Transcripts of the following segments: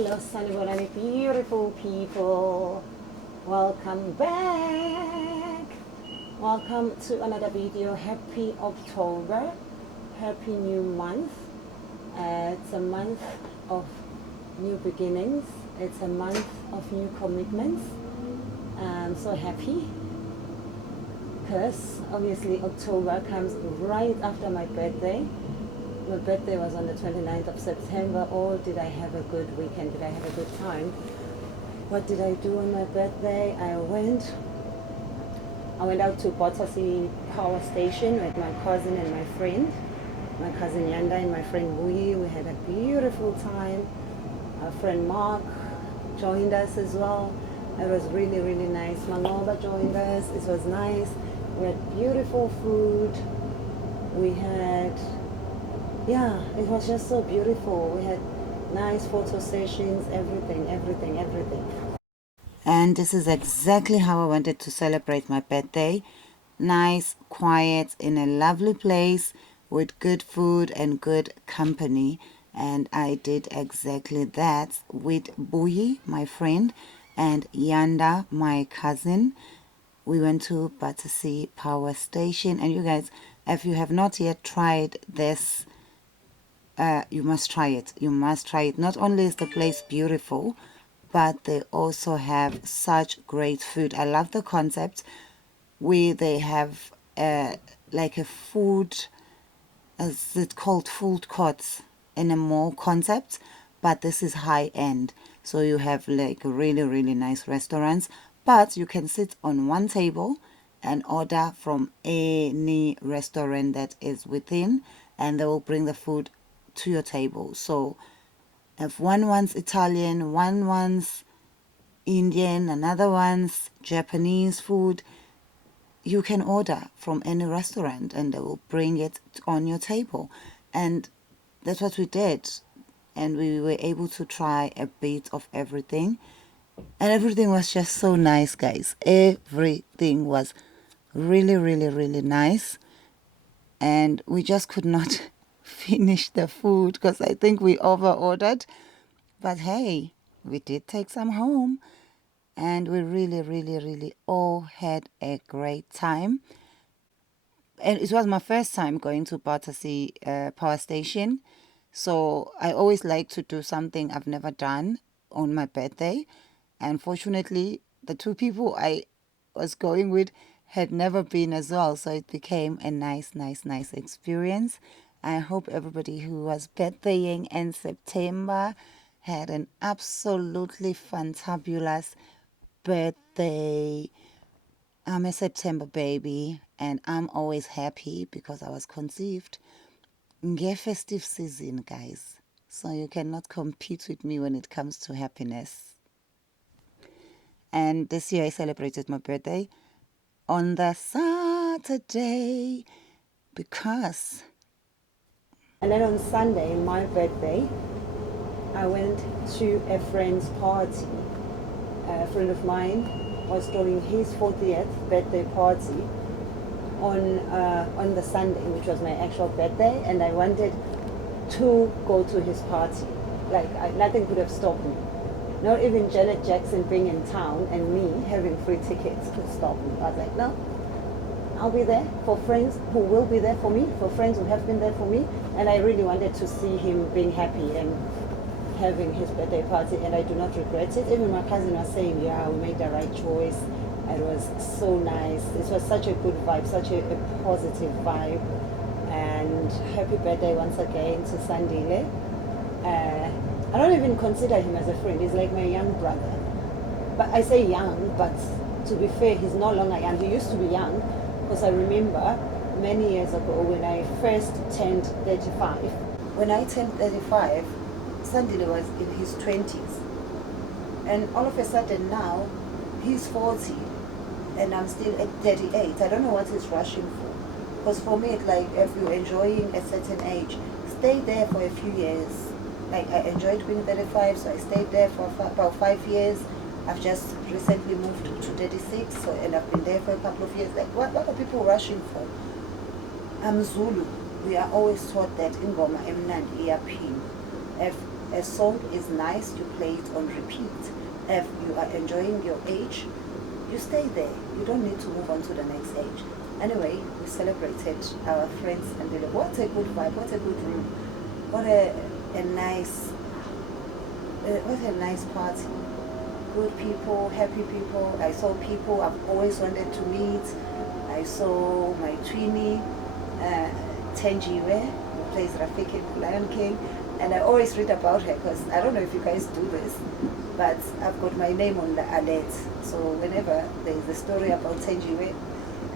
Hello, Sanibonani, beautiful people. Welcome back. Welcome to another video. Happy October. Happy new month. It's a month of new beginnings. It's a month of new commitments. I'm so happy because obviously October comes right after my birthday. My birthday was on the 29th of September. Oh, did I have a good weekend? Did I have a good time? What did I do on my birthday? I went out to Battersea Power Station with my cousin and my friend. My cousin Yanda and my friend Buyi. We had a beautiful time. Our friend Mark joined us as well. It was really, really nice. Mangoba joined us. It was nice. We had beautiful food. We had... yeah, it was just so beautiful. We had nice photo sessions, everything. And this is exactly how I wanted to celebrate my birthday. Nice, quiet, in a lovely place with good food and good company. And I did exactly that with Buyi, my friend, and Yanda, my cousin. We went to Battersea Power Station. And you guys, if you have not yet tried this, you must try it. You must try it. Not only is the place beautiful, but they also have such great food. I love the concept where they have like a food, as it called, food courts in a mall concept, but this is high end. So you have like really, really nice restaurants, but you can sit on one table and order from any restaurant that is within, and they will bring the food to your table. So if one wants Italian, one wants Indian, another wants Japanese food, you can order from any restaurant and they will bring it on your table. And that's what we did. And we were able to try a bit of everything. And everything was just so nice, guys. Everything was really, really, really nice. And we just could not finish the food because I think we over ordered. But hey, we did take some home. And we really, really, really all had a great time. And it was my first time going to Battersea Power Station. So I always like to do something I've never done on my birthday. And fortunately, the two people I was going with had never been as well. So it became a nice experience. I hope everybody who was birthdaying in September had an absolutely fantabulous birthday. I'm a September baby, and I'm always happy because I was conceived in festive season, guys. So you cannot compete with me when it comes to happiness. And this year I celebrated my birthday on the Saturday because... And then on Sunday, my birthday, I went to a friend's party. A friend of mine was throwing his 40th birthday party on the Sunday, which was my actual birthday, and I wanted to go to his party. Like, nothing could have stopped me. Not even Janet Jackson being in town and me having free tickets could stop me. I was like, no, I'll be there for friends who will be there for me, for friends who have been there for me, and I really wanted to see him being happy and having his birthday party, and I do not regret it. Even my cousin was saying, yeah, we made the right choice. It was so nice. It was such a good vibe, such a positive vibe. And happy birthday once again to Sandile. I don't even consider him as a friend. He's like my young brother. But I say young, but to be fair, he's no longer young. He used to be young, because I remember many years ago when I first turned 35. When I turned 35, Sandile was in his 20s. And all of a sudden now, he's 40 and I'm still at 38. I don't know what he's rushing for. Because for me, it's like if you're enjoying a certain age, stay there for a few years. Like I enjoyed being 35, so I stayed there for about 5 years. I've just recently moved to 36, so, and I've been there for a couple of years. Like what are people rushing for? I'm Zulu. We are always taught that ingoma emnandi iyaphinda. If a song is nice, you play it on repeat. If you are enjoying your age, you stay there. You don't need to move on to the next age. Anyway, we celebrated our friends and did what a good vibe, what a good room, what a nice, what a nice party. Good people, happy people. I saw people I've always wanted to meet. I saw my tweenie, Tenjiwe, who plays Rafiki in Lion King, and I always read about her because I don't know if you guys do this, but I've got my name on the alert. So whenever there is a story about Tenjiwe,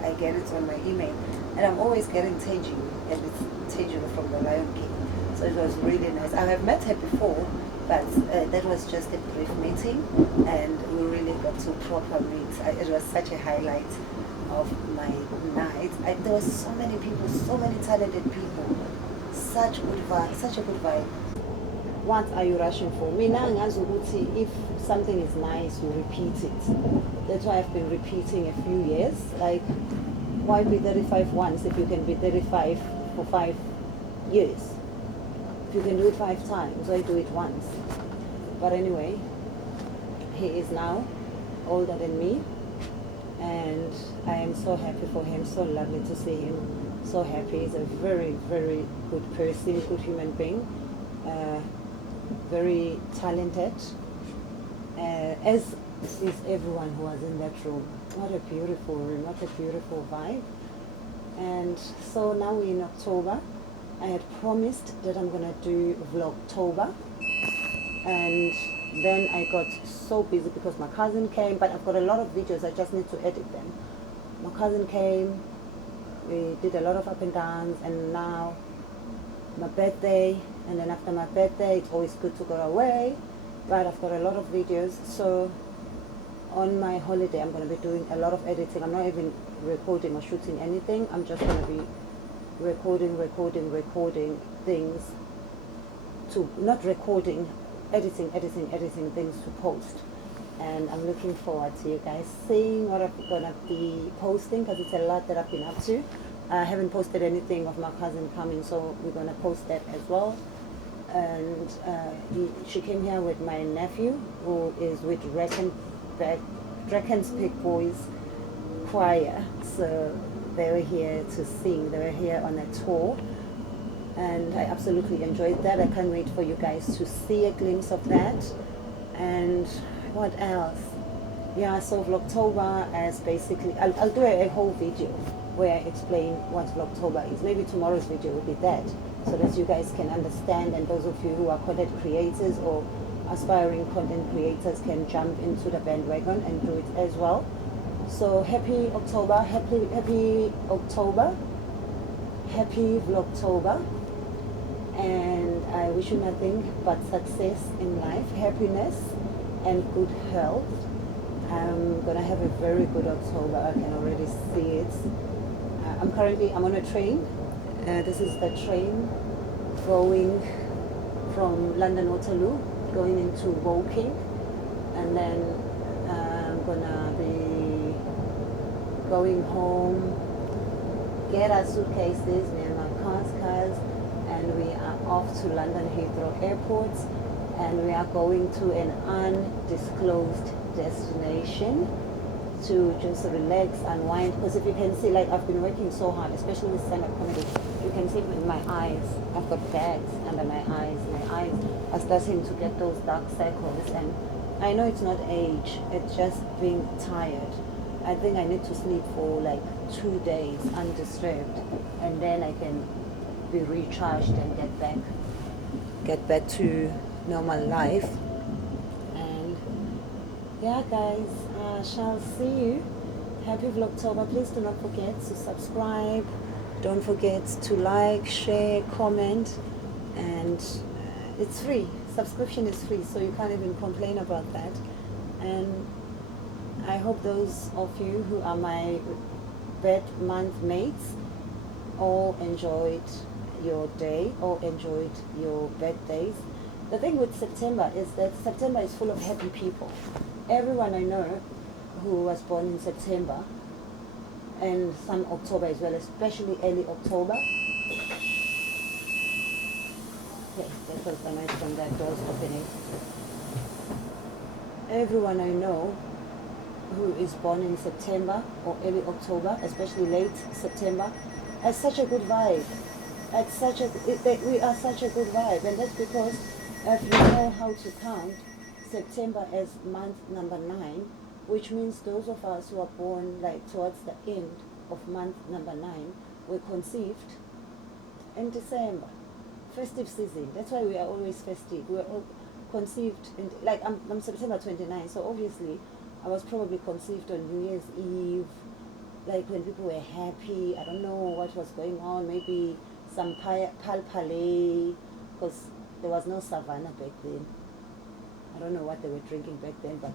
I get it on my email, and I'm always getting Tenjiwe, and it's Tenjiwe from the Lion King. So it was really nice. I have met her before, but that was just a brief meeting, and we really got to proper meet. It was such a highlight of my night. There were so many people, so many talented people, such good vibe, such a good vibe. What are you rushing for? Mina ngazi ukuthi if something is nice, you repeat it. That's why I've been repeating a few years. Like, why be 35 once if you can be 35 for 5 years? If you can do it 5 times, why do it once? But anyway, he is now older than me, and I am so happy for him. So lovely to see him. So happy. He's a very, very good person, good human being. Very talented, as is everyone who was in that room. What a beautiful room, what a beautiful vibe. And so now we're in October. I had promised that I'm gonna do Vlogtober, and then I got so busy because my cousin came, but I've got a lot of videos, I just need to edit them. My cousin came, we did a lot of up and downs, and now my birthday, and then after my birthday it's always good to go away, but I've got a lot of videos. So on my holiday I'm going to be doing a lot of editing. I'm not even recording or shooting anything. I'm just going to be recording things to, not recording, editing things to post. And I'm looking forward to you guys seeing what I'm going to be posting, because it's a lot that I've been up to. I haven't posted anything of my cousin coming, so we're going to post that as well. And she came here with my nephew, who is with Drakensberg Boys Choir. So they were here to sing. They were here on a tour, and I absolutely enjoyed that. I can't wait for you guys to see a glimpse of that. And what else? Yeah, so Vlogtober as basically, I'll do a whole video where I explain what Vlogtober is. Maybe tomorrow's video will be that, so that you guys can understand, and those of you who are content creators or aspiring content creators can jump into the bandwagon and do it as well. So happy October, happy October, happy Vlogtober, and I wish you nothing but success in life, happiness and good health. I'm gonna have a very good October. I can already see it. I'm on a train. This is the train going from London Waterloo, going into Woking, and then I'm gonna be going home, get our suitcases, me and my cars, and we are off to London Heathrow Airport, and we are going to an undisclosed destination to just relax, unwind. Because if you can see, like, I've been working so hard, especially with stand-up comedy. You can see with my eyes, I've got bags under my eyes. My eyes are starting to get those dark circles, and I know it's not age, it's just being tired. I think I need to sleep for like 2 days undisturbed, and then I can be recharged and get back to normal life. And yeah, guys, I shall see you. Happy Vlogtober. Please do not forget to subscribe. Don't forget to like, share, comment, and it's free. Subscription is free, so you can't even complain about that. And I hope those of you who are my bed month mates all enjoyed your day, all enjoyed your birthdays. The thing with September is that September is full of happy people. Everyone I know who was born in September, and some October as well, especially early October, Okay, that was the noise from that door's opening. Everyone I know who is born in September or early October, especially late September, has such a good vibe. We are such a good vibe, and that's because if you know how to count September as month number 9, which means those of us who are born like towards the end of month number 9 were conceived in December, festive season. That's why we are always festive. We are all conceived in, like I'm September 29, so obviously I was probably conceived on New Year's Eve, like when people were happy. I don't know what was going on. Maybe some pal palais, because there was no savannah back then. I don't know what they were drinking back then, but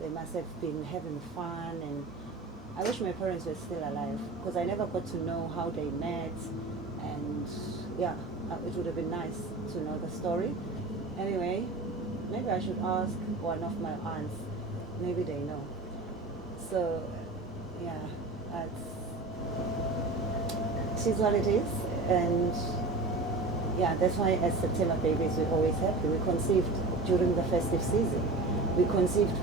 they must have been having fun. And I wish my parents were still alive, because I never got to know how they met. And yeah, it would have been nice to know the story. Anyway, maybe I should ask one of my aunts. Maybe they know. So yeah, it is what it is. And yeah, that's why as September babies we're always happy. We conceived during the festive season. We conceived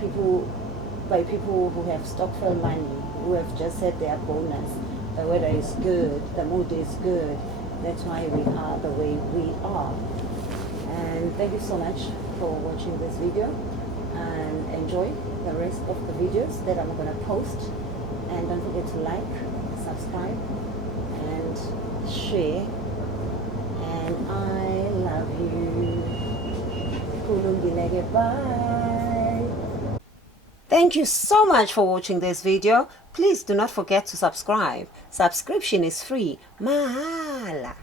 by people who have stockful money, who have just had their bonus. The weather is good, the mood is good. That's why we are the way we are. And thank you so much for watching this video, and enjoy the rest of the videos that I'm going to post. And don't forget to like, subscribe, and share. And I love you. Bye. Thank you so much for watching this video. Please do not forget to subscribe. Subscription is free. Mahala.